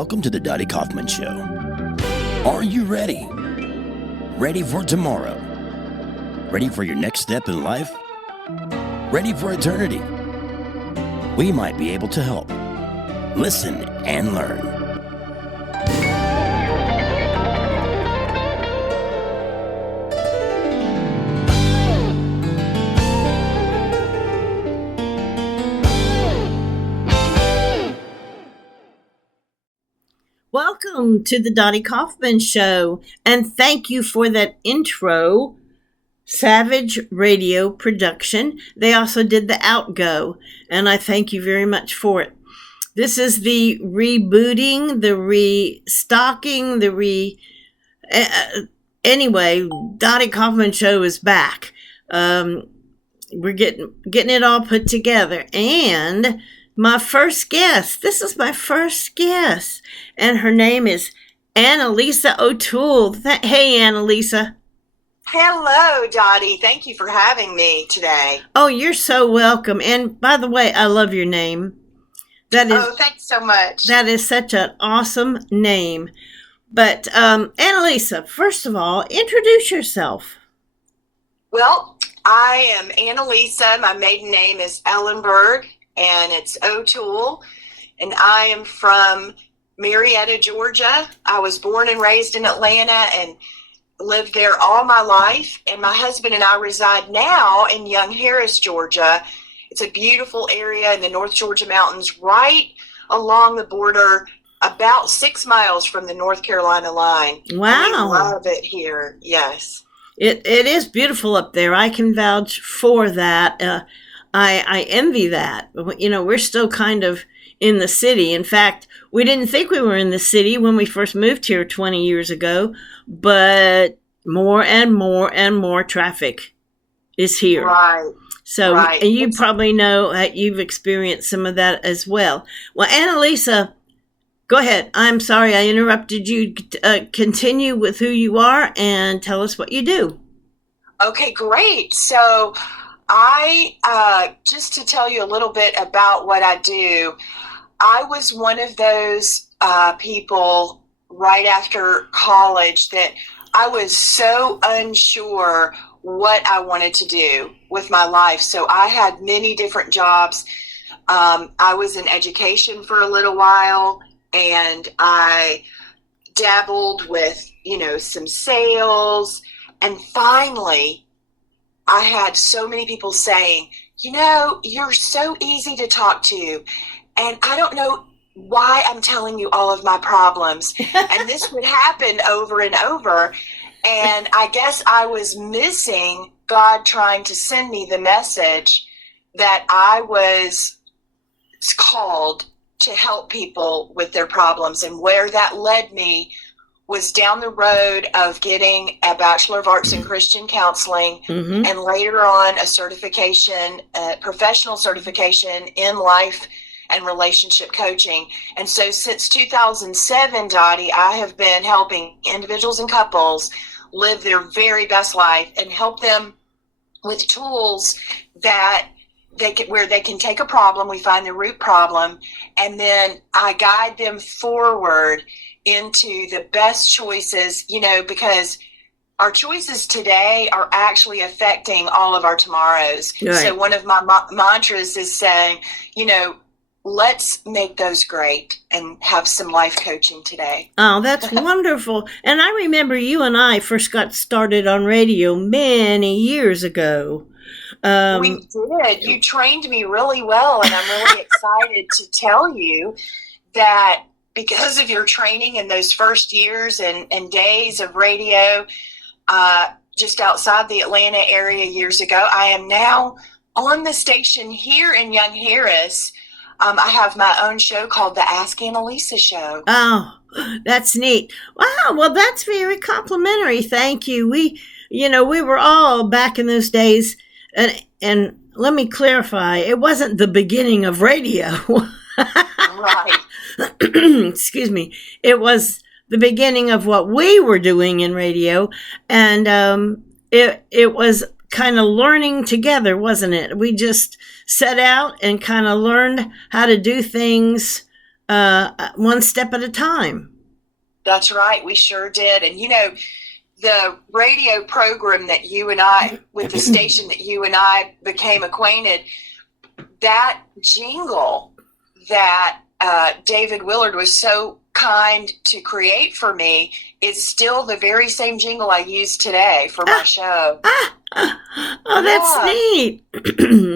Welcome to the Dottie Coffman Show. Are you ready? Ready for tomorrow? Ready for your next step in life? Ready for eternity? We might be able to help. Listen and learn. Welcome to the Dottie Coffman Show, and thank you for that intro. Savage Radio production. They also did the outgo, and I thank you very much for it. This is the rebooting, the restocking, anyway, Dottie Coffman Show is back. We're getting it all put together, and my first guest, this is my first guest, and her name is Annalisa O'Toole. Hey, Annalisa. Hello, Dottie. Thank you for having me today. Oh, you're so welcome. And by the way, I love your name. Thanks so much. That is such an awesome name. But Annalisa, first of all, introduce yourself. Well, I am Annalisa. My maiden name is Ellenberg, and it's O'Toole, and I am from Marietta, Georgia. I was born and raised in Atlanta and lived there all my life, and my husband and I reside now in Young Harris, Georgia. It's a beautiful area in the North Georgia mountains, right along the border, about 6 miles from the North Carolina line. Wow. We love it here, yes. It is beautiful up there. I can vouch for that. I envy that. You know, we're still kind of in the city. In fact, we didn't think we were in the city when we first moved here 20 years ago, but more and more and more traffic is here. Right. So, right. And you probably know that you've experienced some of that as well. Well, Annalisa, go ahead. I'm sorry I interrupted you. Continue with who you are and tell us what you do. Okay, great. So I, just to tell you a little bit about what I do, I was one of those people right after college that I was so unsure what I wanted to do with my life. So I had many different jobs. I was in education for a little while, and I dabbled with, some sales. And finally, I had so many people saying, you're so easy to talk to, and I don't know why I'm telling you all of my problems. And this would happen over and over. And I guess I was missing God trying to send me the message that I was called to help people with their problems. And where that led me was down the road of getting a Bachelor of Arts in Christian Counseling, Mm-hmm. and later on a certification, a professional certification in life and relationship coaching. And so since 2007, Dottie, I have been helping individuals and couples live their very best life and help them with tools that where they can take a problem, we find the root problem, and then I guide them forward into the best choices, because our choices today are actually affecting all of our tomorrows. Right. So one of my mantras is saying, let's make those great and have some life coaching today. Oh, that's wonderful. And I remember you and I first got started on radio many years ago. We did. You trained me really well, and I'm really excited to tell you that because of your training in those first years and days of radio, just outside the Atlanta area years ago, I am now on the station here in Young Harris. I have my own show called the Ask Annalisa Show. Oh, that's neat. Wow. Well, that's very complimentary. Thank you. We were all back in those days, and let me clarify, it wasn't the beginning of radio. Right. Excuse me. It was the beginning of what we were doing in radio, and it was kind of learning together, wasn't it? We just set out and kind of learned how to do things one step at a time. That's right. We sure did. And, the radio program that you and I, with the station that you and I became acquainted, that jingle that David Willard was so kind to create for me is still the very same jingle I use today for my show. Oh, that's neat.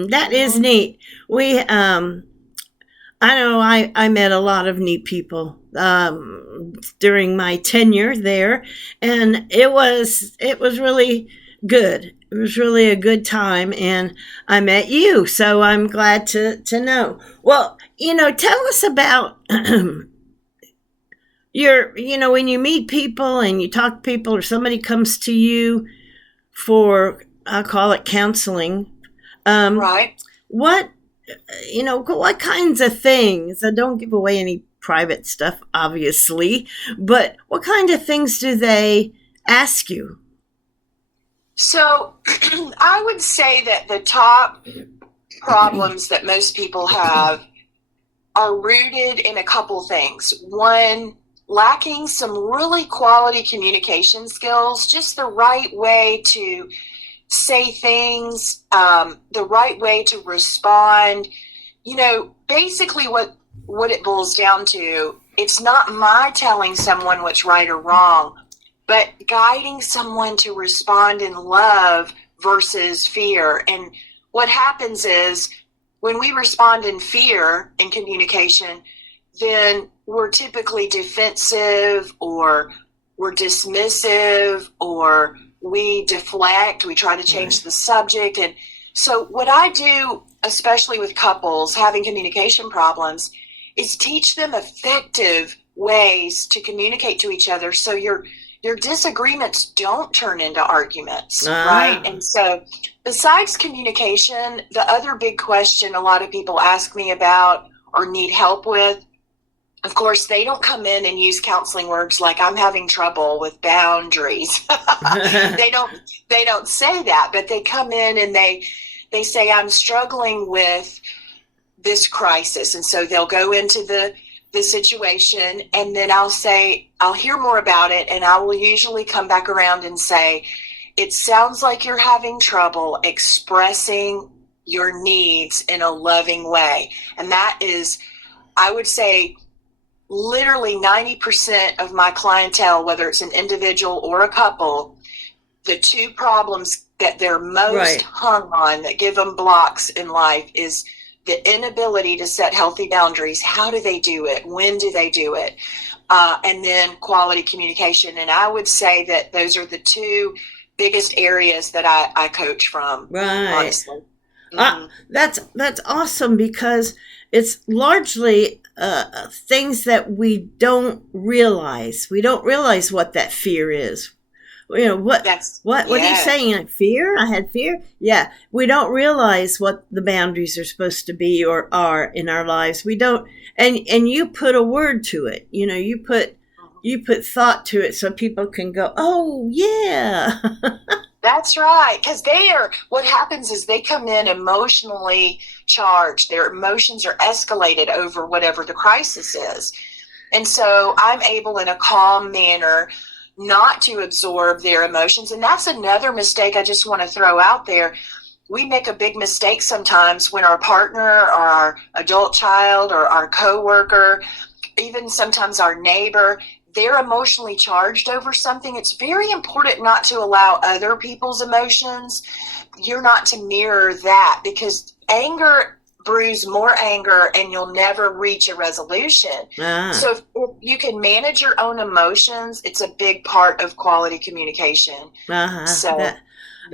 That is neat. We, I know I met a lot of neat people during my tenure there, and it was really good. It was really a good time, and I met you, so I'm glad to know. Well, tell us about when you meet people and you talk to people, or somebody comes to you for, I'll call it counseling. Right. What kinds of things? I don't give away any private stuff, obviously, but what kind of things do they ask you? So I would say that the top problems that most people have are rooted in a couple things. One, lacking some really quality communication skills, just the right way to say things, the right way to respond. Basically what it boils down to, it's not my telling someone what's right or wrong, but guiding someone to respond in love versus fear. And what happens is when we respond in fear in communication, then we're typically defensive, or we're dismissive, or we deflect, we try to change the subject. And so what I do, especially with couples having communication problems, is teach them effective ways to communicate to each other so your disagreements don't turn into arguments, right? And so besides communication, the other big question a lot of people ask me about or need help with, of course, they don't come in and use counseling words like I'm having trouble with boundaries. They don't say that, but they come in and they say, I'm struggling with this crisis. And so they'll go into the situation, and then I'll hear more about it, and I will usually come back around and say, it sounds like you're having trouble expressing your needs in a loving way. And that is, I would say, literally 90% of my clientele, whether it's an individual or a couple, the two problems that they're most hung on, that give them blocks in life, is the inability to set healthy boundaries. How do they do it? When do they do it? And then quality communication. And I would say that those are the two biggest areas that I coach from, honestly. Mm-hmm. That's awesome, because it's largely things that we don't realize. We don't realize what that fear is. What are you saying? Fear? I had fear? Yeah. We don't realize what the boundaries are supposed to be or are in our lives. We don't, and you put a word to it. You put thought to it so people can go, oh yeah. That's right. Because what happens is they come in emotionally charged. Their emotions are escalated over whatever the crisis is. And so I'm able, in a calm manner, not to absorb their emotions. And that's another mistake I just want to throw out there. We make a big mistake sometimes when our partner or our adult child or our coworker, even sometimes our neighbor, they're emotionally charged over something. It's very important not to allow other people's emotions. You're not to mirror that, because anger brews more anger and you'll never reach a resolution. So if you can manage your own emotions, it's a big part of quality communication. So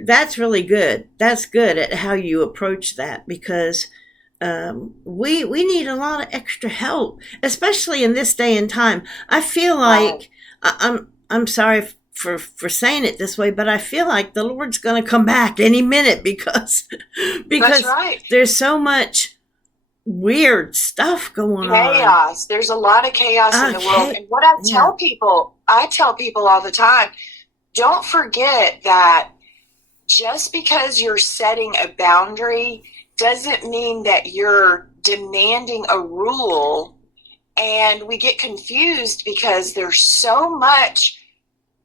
that's really good. That's good at how you approach that, because we need a lot of extra help, especially in this day and time. I feel like I'm sorry for saying it this way, but I feel like the Lord's going to come back any minute, because there's so much weird stuff going on. Chaos. There's a lot of chaos in the world. And what I tell people all the time, don't forget that just because you're setting a boundary doesn't mean that you're demanding a rule And we get confused because there's so much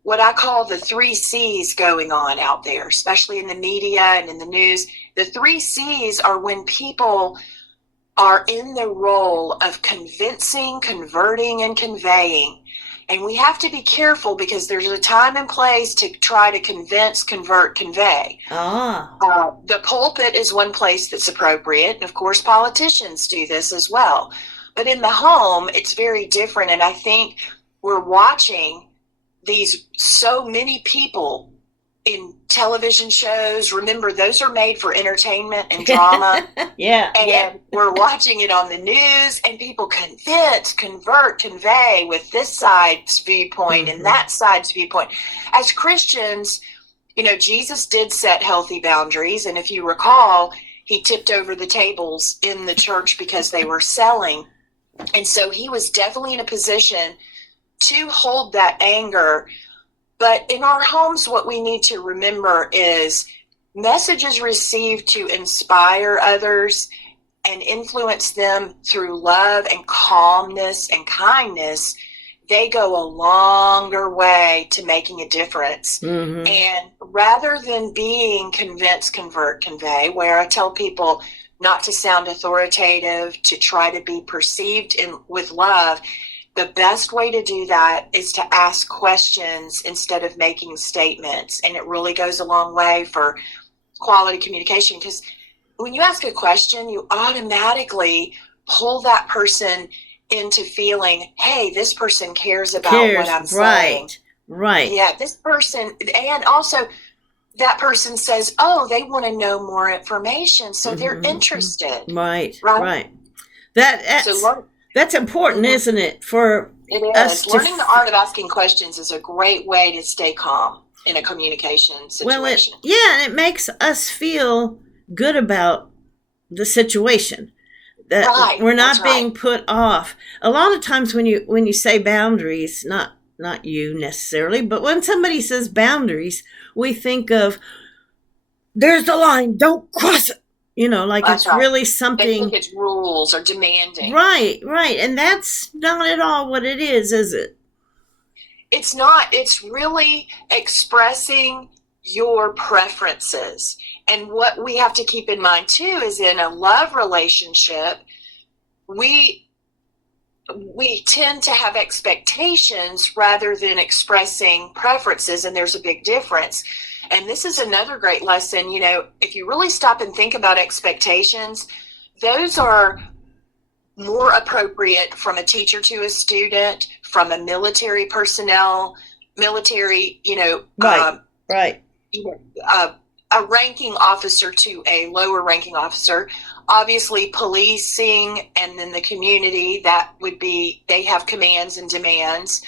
what I call the 3 C's going on out there, especially in the media and in the news. The 3 C's are when people are in the role of convincing, converting, and conveying. And we have to be careful because there's a time and place to try to convince, convert, convey. The pulpit is one place that's appropriate. And of course, politicians do this as well. But in the home, it's very different. And I think we're watching these so many people in television shows. Remember, those are made for entertainment and drama. And we're watching it on the news, and people convince, convert, convey with this side's viewpoint and that side's viewpoint. As Christians, Jesus did set healthy boundaries. And if you recall, he tipped over the tables in the church because they were selling. And so he was definitely in a position to hold that anger. But in our homes, what we need to remember is messages received to inspire others and influence them through love and calmness and kindness, they go a longer way to making a difference. And rather than being convince, convert, convey, where I tell people not to sound authoritative, to try to be perceived with love, the best way to do that is to ask questions instead of making statements. And it really goes a long way for quality communication, because when you ask a question, you automatically pull that person into feeling, hey, this person cares about what I'm saying. Right. Yeah, this person, and also that person says, oh, they want to know more information, so they're interested. Right. That's important, isn't it? It is. Learning the art of asking questions is a great way to stay calm in a communication situation. And it makes us feel good about the situation. That we're not being put off. A lot of times when you say boundaries, not you necessarily, but when somebody says boundaries, we think of, there's the line, don't cross it. It's really something. They think it's rules or demanding. Right. And that's not at all what it is it? It's not. It's really expressing your preferences. And what we have to keep in mind, too, is in a love relationship, we tend to have expectations rather than expressing preferences, and there's a big difference. And this is another great lesson. If you really stop and think about expectations, those are more appropriate from a teacher to a student, from a military personnel, a ranking officer to a lower ranking officer. Obviously, policing and then the community, that would be, they have commands and demands.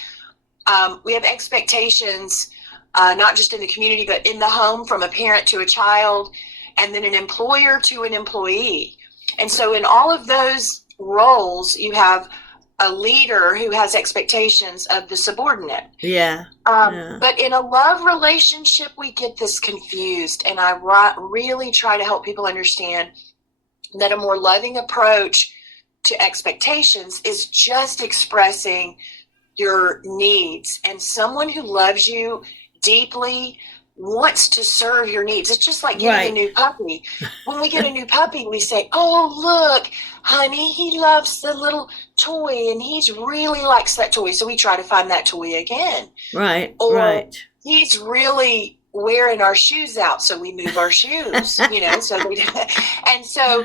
We have expectations, not just in the community, but in the home, from a parent to a child, and then an employer to an employee. And so in all of those roles, you have a leader who has expectations of the subordinate. But in a love relationship, we get this confused. And I really try to help people understand that a more loving approach to expectations is just expressing your needs. And someone who loves you deeply wants to serve your needs. It's just like getting a new puppy. When we get a new puppy, we say, oh, look, honey, he loves the little toy and he really likes that toy. So we try to find that toy again. He's really wearing our shoes out, so we move our shoes, and so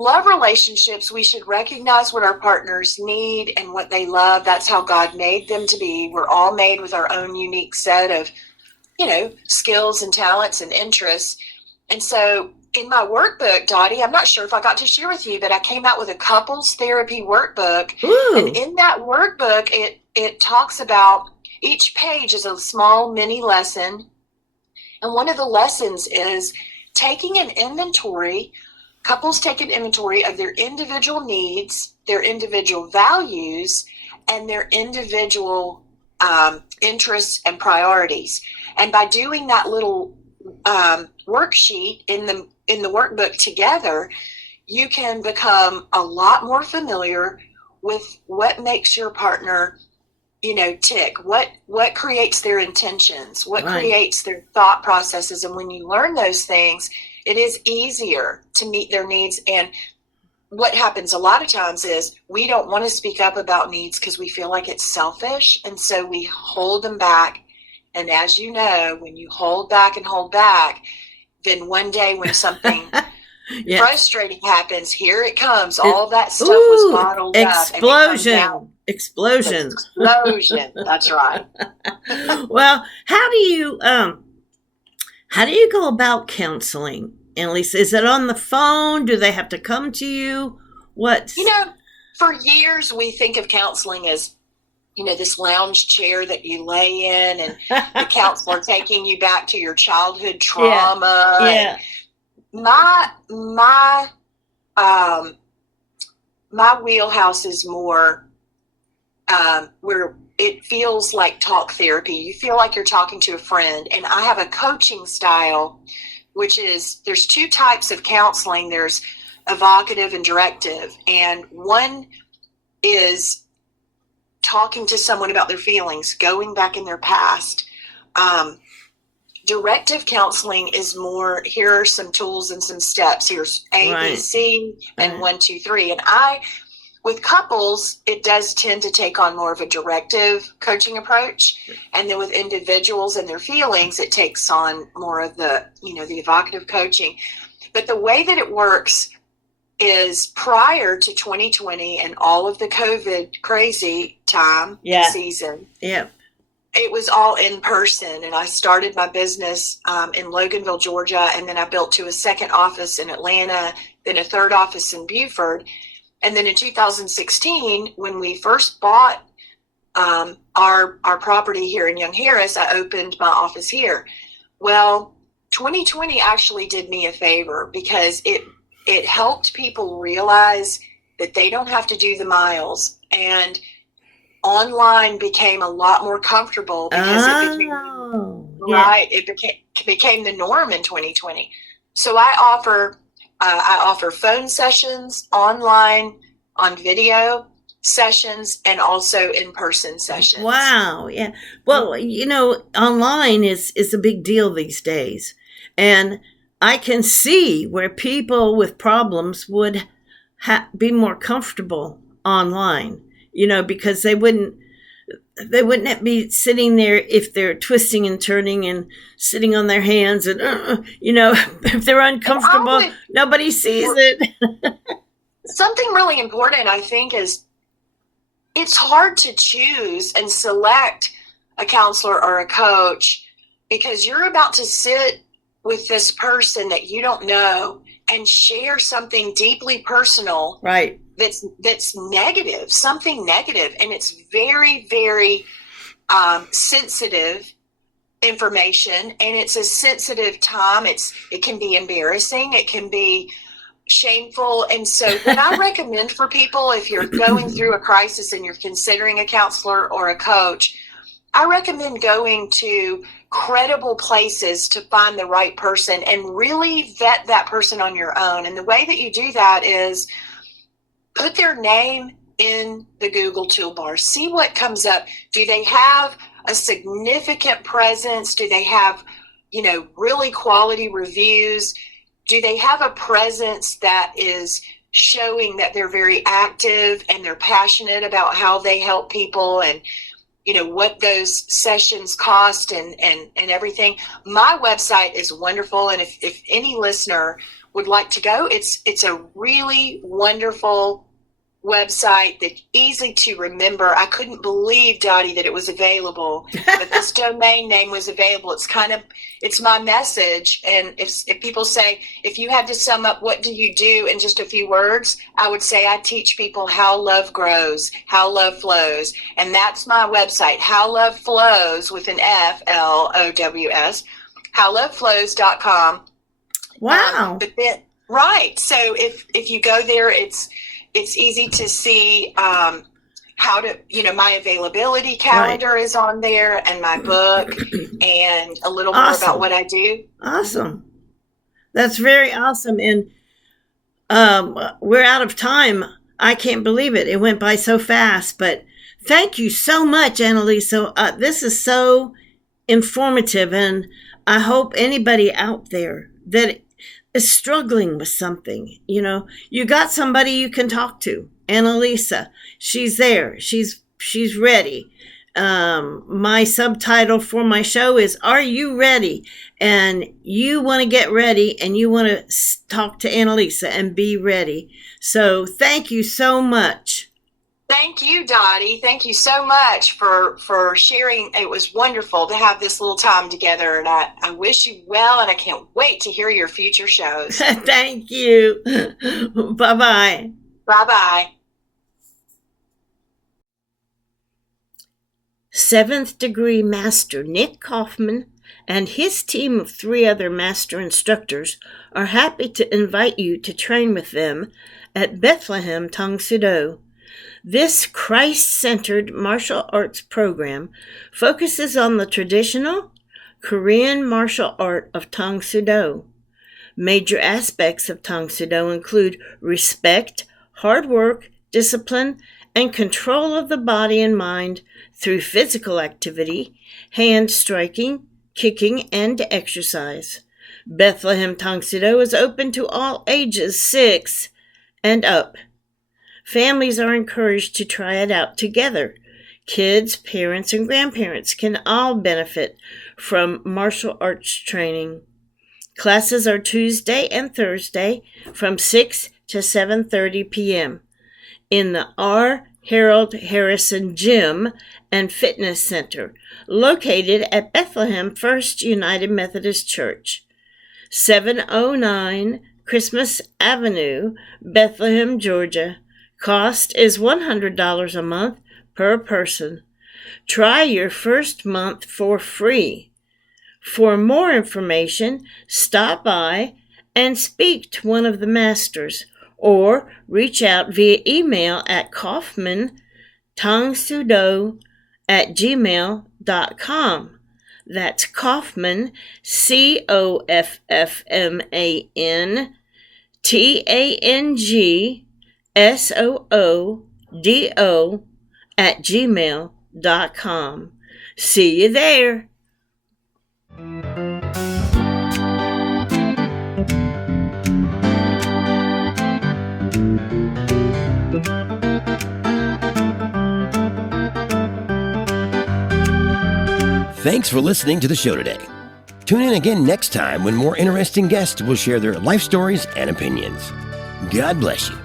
love relationships, we should recognize what our partners need and what they love. That's how God made them to be. We're all made with our own unique set of skills and talents and interests. And so in my workbook, Dottie, I'm not sure if I got to share with you, but I came out with a couples therapy workbook. And in that workbook, it talks about, each page is a small mini lesson. And one of the lessons is taking an inventory. Couples take an inventory of their individual needs, their individual values, and their individual interests and priorities. And by doing that little worksheet in the workbook together, you can become a lot more familiar with what makes your partner, tick, what creates their intentions, what Right. creates their thought processes. And when you learn those things, it is easier to meet their needs. And what happens a lot of times is we don't want to speak up about needs because we feel like it's selfish. And so we hold them back. And as you know, when you hold back, then one day when something Yeah. frustrating happens, here it comes. All that stuff was bottled up. Explosion. That's right. Well, how do you go about counseling, Annalisa? Is it on the phone? Do they have to come to you? What? For years we think of counseling as, this lounge chair that you lay in and the counselor taking you back to your childhood trauma. Yeah. My wheelhouse is more where it feels like talk therapy. You feel like you're talking to a friend. And I have a coaching style, which is, there's two types of counseling. There's evocative and directive. And one is talking to someone about their feelings, going back in their past. Directive counseling is more, here are some tools and some steps. Here's A, Right. B, C, and Right. 1, 2, 3. And with couples, it does tend to take on more of a directive coaching approach. And then with individuals and their feelings, it takes on more of the evocative coaching. But the way that it works is, prior to 2020 and all of the COVID crazy time season, it was all in person. And I started my business in Loganville, Georgia, and then I built to a second office in Atlanta, then a third office in Beaufort. And then in 2016, when we first bought our property here in Young Harris, I opened my office here. Well, 2020 actually did me a favor because it helped people realize that they don't have to do the miles, and online became a lot more comfortable because it became the norm in 2020. So I offer phone sessions, online, on video sessions, and also in-person sessions. Wow. Yeah. Well, online is a big deal these days. And I can see where people with problems would be more comfortable online, because they wouldn't be sitting there if they're twisting and turning and sitting on their hands and, if they're uncomfortable, nobody sees it. Something really important, I think, is it's hard to choose and select a counselor or a coach because you're about to sit with this person that you don't know and share something deeply personal, right? That's negative, something negative, and it's very, very sensitive information, and it's a sensitive time. It can be embarrassing, it can be shameful. And so what I recommend for people, if you're going through a crisis and you're considering a counselor or a coach, I recommend going to credible places to find the right person and really vet that person on your own. And the way that you do that is put their name in the Google toolbar, see what comes up. Do they have a significant presence? Do they have, really quality reviews? Do they have a presence that is showing that they're very active and they're passionate about how they help people, and what those sessions cost and everything? My website is wonderful, and if any listener would like to go, it's a really wonderful website that's easy to remember. I couldn't believe, Dottie, that it was available, that this domain name was available. It's my message. And if people say, if you had to sum up what do you do in just a few words, I would say I teach people how love grows, how love flows. And that's my website, How Love Flows, with an F, LOWS, howloveflows.com. Wow. Right. So if you go there, it's easy to see how to, my availability calendar is on there, and my book, and a little more about what I do. Awesome. That's very awesome. And we're out of time. I can't believe it. It went by so fast, but thank you so much, Annalisa. This is so informative, and I hope anybody out there that is struggling with something, you got somebody you can talk to. Annalisa, she's there. She's ready. My subtitle for my show is Are You Ready? And you want to get ready, and you want to talk to Annalisa and be ready. So thank you so much. Thank you, Dottie. Thank you so much for sharing. It was wonderful to have this little time together, and I wish you well, and I can't wait to hear your future shows. Thank you. Bye-bye. Bye-bye. 7th degree master Nick Coffman and his team of 3 other master instructors are happy to invite you to train with them at Bethlehem Tang Soo Do. This Christ-centered martial arts program focuses on the traditional Korean martial art of Tang Soo Do. Major aspects of Tang Soo Do include respect, hard work, discipline, and control of the body and mind through physical activity, hand striking, kicking, and exercise. Bethlehem Tang Soo Do is open to all ages 6 and up. Families are encouraged to try it out together. Kids, parents, and grandparents can all benefit from martial arts training. Classes are Tuesday and Thursday from 6 to 7:30 p.m. in the R. Harold Harrison Gym and Fitness Center, located at Bethlehem First United Methodist Church, 709 Christmas Avenue, Bethlehem, Georgia. Cost is $100 a month per person. Try your first month for free. For more information, stop by and speak to one of the masters, or reach out via email at kaufmantangsudo@gmail.com. That's Coffman, Coffman, TANGSOODO@gmail.com. See you there. Thanks for listening to the show today. Tune in again next time when more interesting guests will share their life stories and opinions. God bless you.